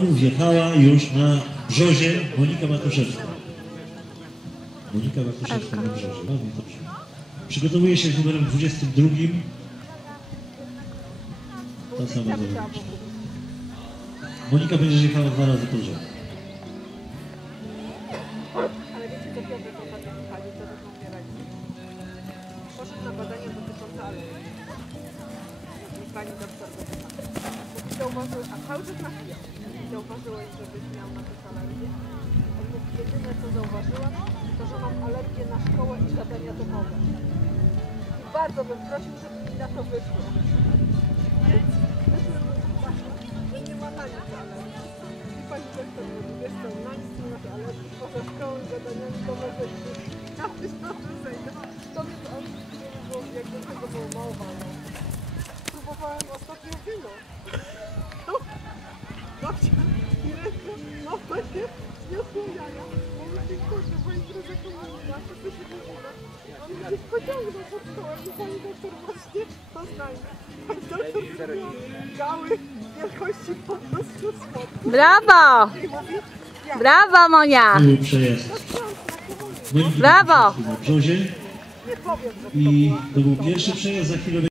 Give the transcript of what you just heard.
roku wjechała już na Brzozie Monika Matuszewska. Monika Matuszewska na Brzozie. Ładnie to brzmi. Przygotowuje się z numerem 22. Ta sama zawodniczka. Monika będzie jechała 2 razy pod rząd. Ale wiecie, co Piotr ostatnio pytali, co też mam nie radzi. Poszedł na badania dotyczące alergii. I pani doktor go pyta. Zauważył, a cały czas napija. Zauważyłeś, żebyś miał na coś alergię? On mówi, jedyne co zauważyłam, to że mam alergię na szkołę i zadania domowe. I bardzo bym prosił, żeby mi na to wyszło. Więc nie ma na nic alergii. I pani doktor mówi, wiesz co, na nic nie masz alergii, poza szkołą i zadaniami domowe. Ja myślałam, że zejdę. To więc on, jak do tego było mowa, no. Próbowałem ostatnio wino. Babcia i rękę, no właśnie, niosło jaja. Bo mówię, kurczę, pani drodze komunina, to się nie uda. On gdzieś pociągnął pod szkołę i pani doktor właśnie to znajdzie. Pani doktor zrobiła gały wielkości po prostu słodko. Brawo! I mówi, ja. Brawo, Monia! To był przejazd Moniki Brawo! na Brzozie. Nie powiem, że I to był pierwszy przejazd, za chwilę